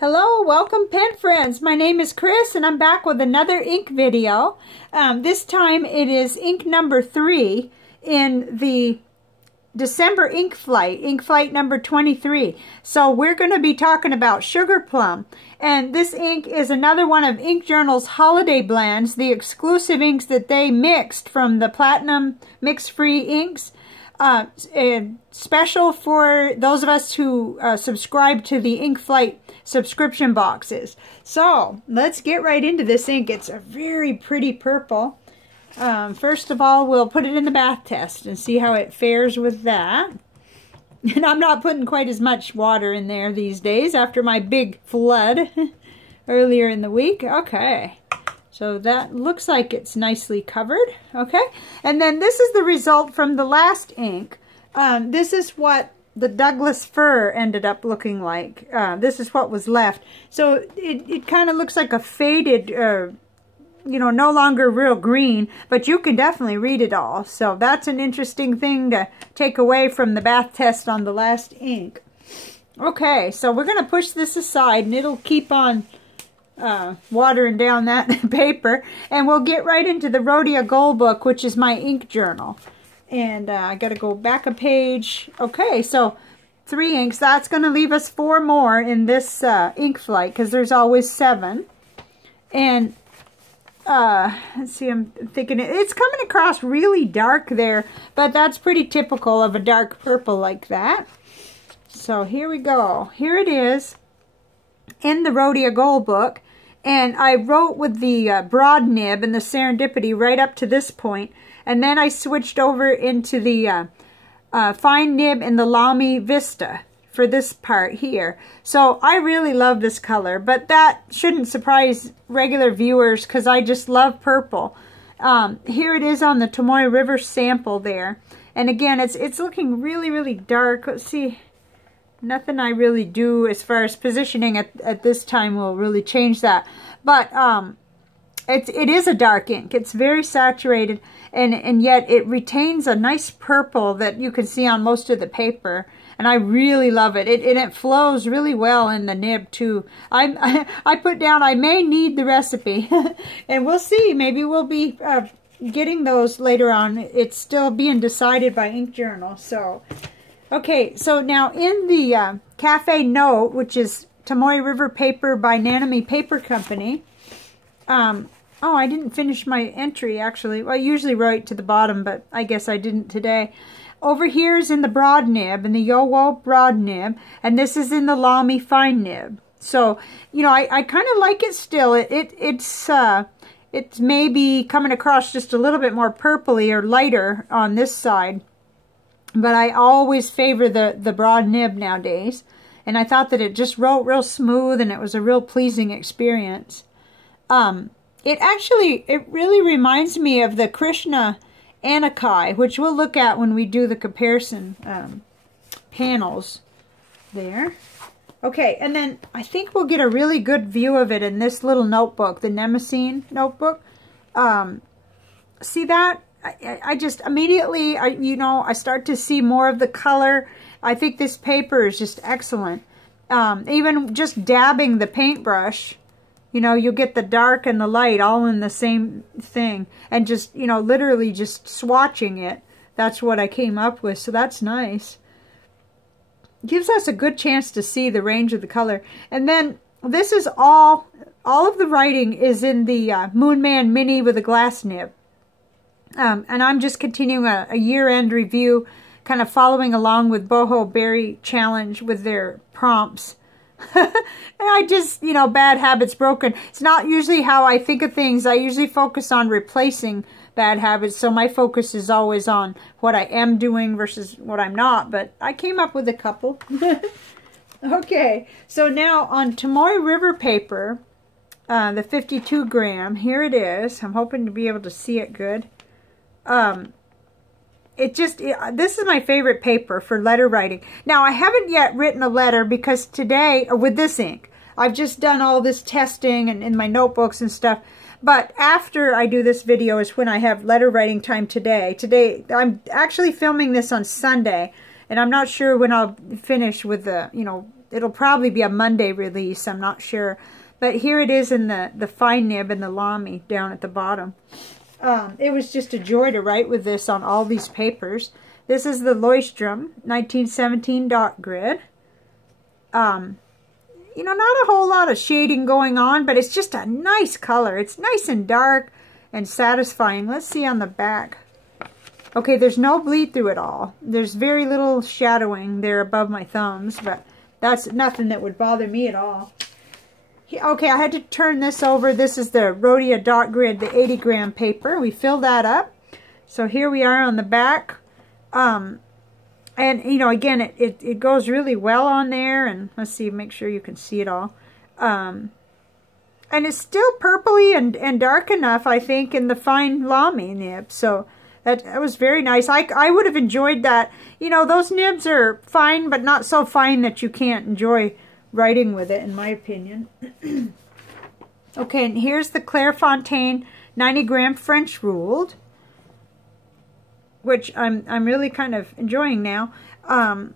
Hello, welcome pen friends. My name is Chris and I'm back with another ink video. This time it is ink number 3 in the December ink flight number 23. So we're going to be talking about Sugar Plum. And this ink is another one of Ink Journal's holiday blends, the exclusive inks that they mixed from the Platinum Mix-Free inks. Special for those of us who subscribe to the Inkflight subscription boxes. So let's get right into this ink. It's a very pretty purple. First of all, we'll put it in the bath test and see how it fares with that. And I'm not putting quite as much water in there these days after my big flood earlier in the week. Okay. So that looks like it's nicely covered, okay? And then this is the result from the last ink. This is what the Douglas fir ended up looking like. This is what was left. So it kind of looks like a faded, you know, no longer real green, but you can definitely read it all. So that's an interesting thing to take away from the bath test on the last ink. Okay, so we're going to push this aside and it'll keep on watering down that paper, and we'll get right into the Rhodia Gold book, which is my ink journal. And I got to go back a page. Okay, so 3 inks. That's going to leave us 4 more in this ink flight, because there's always 7. And let's see, I'm thinking it's coming across really dark there, but that's pretty typical of a dark purple like that. So here we go. Here it is in the Rhodia Gold book. And I wrote with the broad nib and the serendipity right up to this point. And then I switched over into the fine nib and the Lamy Vista for this part here. So I really love this color, but that shouldn't surprise regular viewers because I just love purple. Here it is on the Temari River sample there. And again, it's looking really, really dark. Let's see. Nothing I really do as far as positioning at this time will really change that. But it is a dark ink. It's very saturated, and yet it retains a nice purple that you can see on most of the paper. And I really love it. It flows really well in the nib too. I put down I may need the recipe, and we'll see. Maybe we'll be getting those later on. It's still being decided by Ink Journal. So. Okay, so now in the Cafe Note, which is Temari River paper by Nanami Paper Company. Oh, I didn't finish my entry, actually. Well, I usually write to the bottom, but I guess I didn't today. Over here is in the broad nib, in the Yowo broad nib, and this is in the Lamy fine nib. So, you know, I kind of like it still. It's maybe coming across just a little bit more purpley or lighter on this side. But I always favor the broad nib nowadays. And I thought that it just wrote real smooth and it was a real pleasing experience. It really reminds me of the Krishna Anakai, which we'll look at when we do the comparison panels there. Okay, and then I think we'll get a really good view of it in this little notebook, the Nemesine notebook. See that? I just immediately, you know, I start to see more of the color. I think this paper is just excellent. Even just dabbing the paintbrush, you know, you get the dark and the light all in the same thing. And just, you know, literally just swatching it. That's what I came up with, so that's nice. Gives us a good chance to see the range of the color. And then this is all of the writing is in the Moonman Mini with a glass nib. And I'm just continuing a year-end review, kind of following along with Boho Berry Challenge with their prompts. And I just, you know, bad habits broken. It's not usually how I think of things. I usually focus on replacing bad habits, so my focus is always on what I am doing versus what I'm not. But I came up with a couple. Okay, so now on Temari River paper, the 52 gram, here it is. I'm hoping to be able to see it good. This is my favorite paper for letter writing. Now, I haven't yet written a letter because today, with this ink, I've just done all this testing and in my notebooks and stuff. But after I do this video is when I have letter writing time today. Today, I'm actually filming this on Sunday. And I'm not sure when I'll finish with the, you know, it'll probably be a Monday release. I'm not sure. But here it is in the fine nib and the Lamy down at the bottom. It was just a joy to write with this on all these papers. This is the Leuchtturm 1917 dot grid. You know, not a whole lot of shading going on, but it's just a nice color. It's nice and dark and satisfying. Let's see on the back. Okay, there's no bleed through at all. There's very little shadowing there above my thumbs, but that's nothing that would bother me at all. Okay, I had to turn this over. This is the Rhodia dot grid, the 80 gram paper. We fill that up. So here we are on the back. And, you know, again, it goes really well on there. And let's see, make sure you can see it all. And it's still purpley and dark enough, I think, in the fine Lamy nib. So that was very nice. I would have enjoyed that. You know, those nibs are fine, but not so fine that you can't enjoy writing with it, in my opinion. Okay, and here's the Clairefontaine 90 gram French ruled, which I'm really kind of enjoying now. Oh,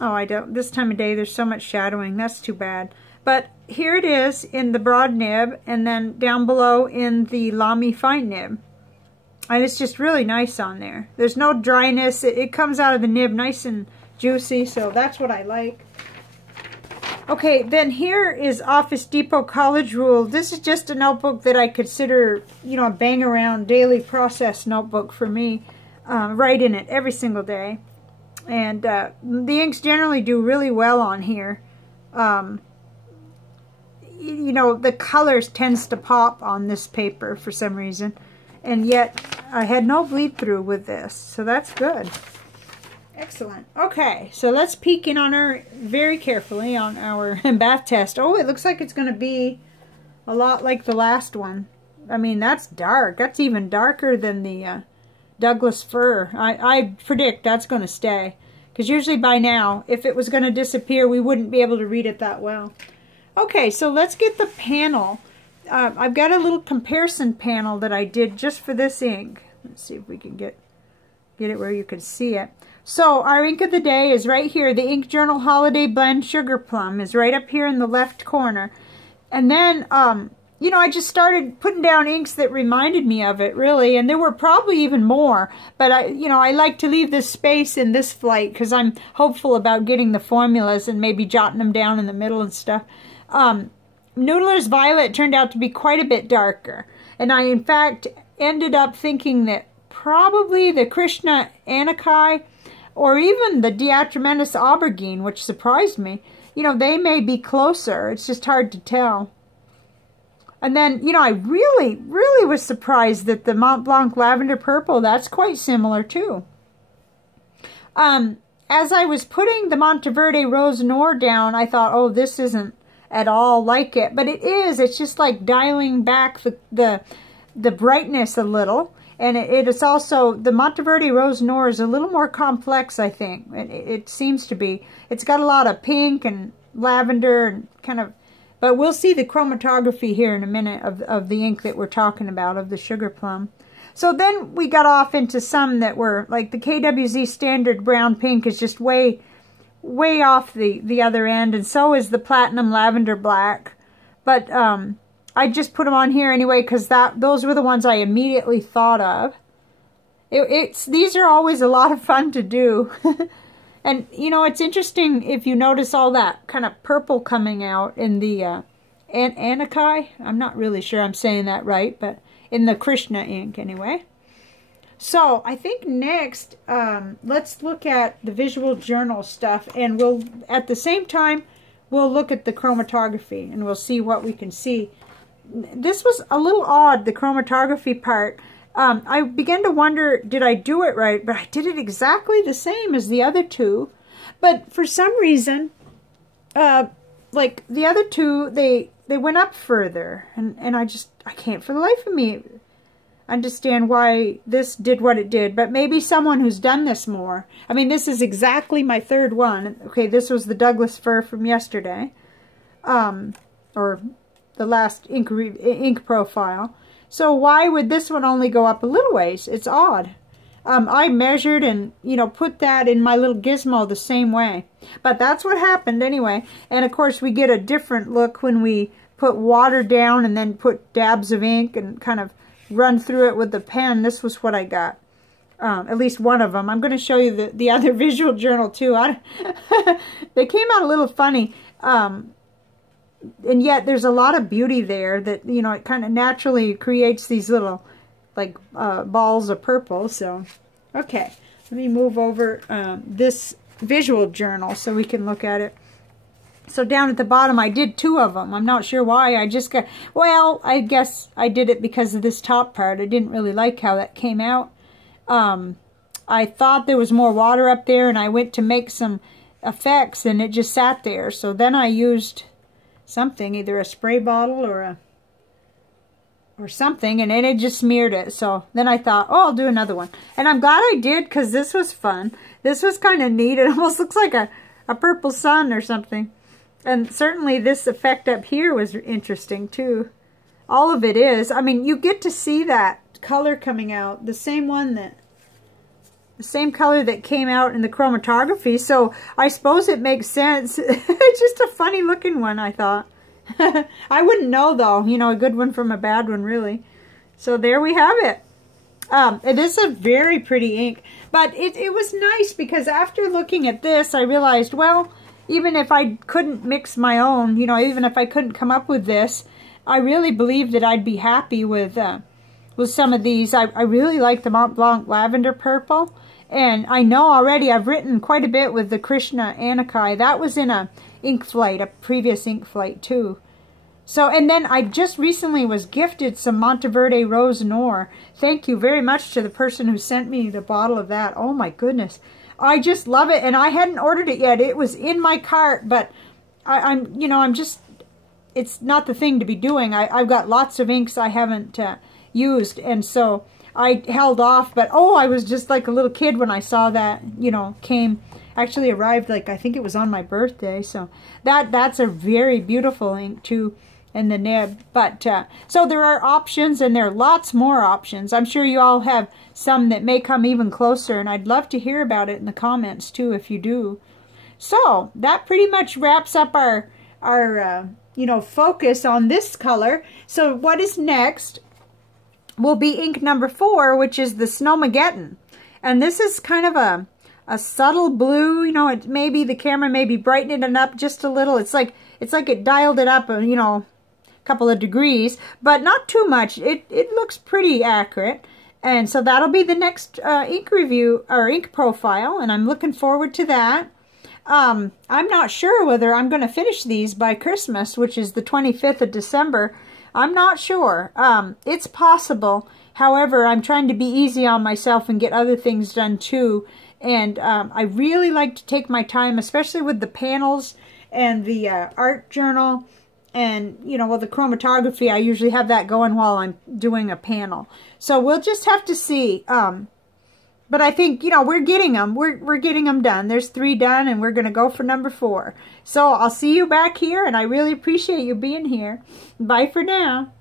I don't, this time of day there's so much shadowing. That's too bad. But here it is in the broad nib, and then down below in the Lamy fine nib. And it's just really nice on there. There's no dryness. It comes out of the nib nice and juicy, so that's what I like. Okay, then here is Office Depot College Rule. This is just a notebook that I consider, you know, a bang-around daily process notebook for me. Write in it every single day. And the inks generally do really well on here. You know, the colors tends to pop on this paper for some reason. And yet, I had no bleed through with this. So that's good. Excellent. Okay, so let's peek in on her very carefully on our bath test. Oh, it looks like it's going to be a lot like the last one. I mean, that's dark. That's even darker than the Douglas fir. I predict that's going to stay. Because usually by now, if it was going to disappear, we wouldn't be able to read it that well. Okay, so let's get the panel. I've got a little comparison panel that I did just for this ink. Let's see if we can get it where you can see it. So our ink of the day is right here. The Ink Journal Holiday Blend Sugar Plum is right up here in the left corner. And then, you know, I just started putting down inks that reminded me of it, really. And there were probably even more. But, I like to leave this space in this flight because I'm hopeful about getting the formulas and maybe jotting them down in the middle and stuff. Noodler's Violet turned out to be quite a bit darker. And I, in fact, ended up thinking that probably the Krishna Anakai or even the Diatramentis Aubergine, which surprised me, you know, they may be closer. It's just hard to tell. And then, you know, I really, really was surprised that the Mont Blanc Lavender Purple, that's quite similar too. As I was putting the Monteverde Rose Noir down, I thought, oh, this isn't at all like it. But it is. It's just like dialing back the brightness a little. And it is also, the Monteverde Rose Noir is a little more complex, I think. It seems to be. It's got a lot of pink and lavender and kind of, but we'll see the chromatography here in a minute of the ink that we're talking about, of the Sugar Plum. So then we got off into some that were, like the KWZ Standard Brown Pink is just way off the other end, and so is the Platinum Lavender Black. But, I just put them on here anyway because those were the ones I immediately thought of. These are always a lot of fun to do. And, you know, it's interesting if you notice all that kind of purple coming out in the Anakai. I'm not really sure I'm saying that right, but in the Krishna ink anyway. So I think next, let's look at the visual journal stuff, and we'll, at the same time, we'll look at the chromatography and we'll see what we can see. This was a little odd, the chromatography part. I began to wonder, did I do it right? But I did it exactly the same as the other two. But for some reason, like the other two, they went up further. And I can't for the life of me understand why this did what it did. But maybe someone who's done this more. I mean, this is exactly my third one. Okay, this was the Douglas fir from yesterday. Or the last ink profile. So why would this one only go up a little ways? It's odd. I measured and, you know, put that in my little gizmo the same way. But that's what happened anyway. And of course we get a different look when we put water down and then put dabs of ink and kind of run through it with the pen. This was what I got. At least one of them. I'm going to show you the other visual journal too. They came out a little funny. And yet there's a lot of beauty there that, you know, it kind of naturally creates these little like balls of purple. So okay, let me move over this visual journal so we can look at it. So down at the bottom I did 2 of them. I'm not sure why. I just got, well, I guess I did it because of this top part. I didn't really like how that came out. I thought there was more water up there, and I went to make some effects and it just sat there. So then I used something, either a spray bottle or something, and then it just smeared it. So then I thought, oh, I'll do another one. And I'm glad I did, because this was fun. This was kind of neat. It almost looks like a purple sun or something. And certainly this effect up here was interesting too. All of it is. I mean, you get to see that color coming out. The same color that came out in the chromatography. So I suppose it makes sense. It's just a funny looking one, I thought. I wouldn't know though, you know, a good one from a bad one, really. So there we have it. It is a very pretty ink, but it was nice because after looking at this, I realized, well, even if I couldn't mix my own, you know, even if I couldn't come up with this, I really believe that I'd be happy with some of these. I really like the Mont Blanc Lavender Purple, and I know already I've written quite a bit with the Krishna Anakai. That was in a Inkflight, a previous Inkflight too. So, and then I just recently was gifted some Monteverde Rose Noir. Thank you very much to the person who sent me the bottle of that. Oh my goodness. I just love it, and I hadn't ordered it yet. It was in my cart, but I'm just, it's not the thing to be doing. I've got lots of inks I haven't used, and so I held off. But oh, I was just like a little kid when I saw that, you know, actually arrived, like, I think it was on my birthday. So that's a very beautiful ink too, in the nib. But so there are options, and there are lots more options. I'm sure you all have some that may come even closer, and I'd love to hear about it in the comments too if you do. So that pretty much wraps up our you know, focus on this color. So what is next will be ink number 4, which is the Snowmageddon. And this is kind of a subtle blue. You know, it maybe the camera may be brightening it up just a little. It's like it dialed it up, you know, a couple of degrees, but not too much. It looks pretty accurate. And so that'll be the next ink review or ink profile, and I'm looking forward to that. I'm not sure whether I'm going to finish these by Christmas, which is the 25th of December. I'm not sure. It's possible. However, I'm trying to be easy on myself and get other things done too. And I really like to take my time, especially with the panels and the art journal. And, you know, well, the chromatography, I usually have that going while I'm doing a panel. So we'll just have to see. But I think, you know, we're getting them. We're getting them done. There's 3 done, and we're going to go for number 4. So I'll see you back here, and I really appreciate you being here. Bye for now.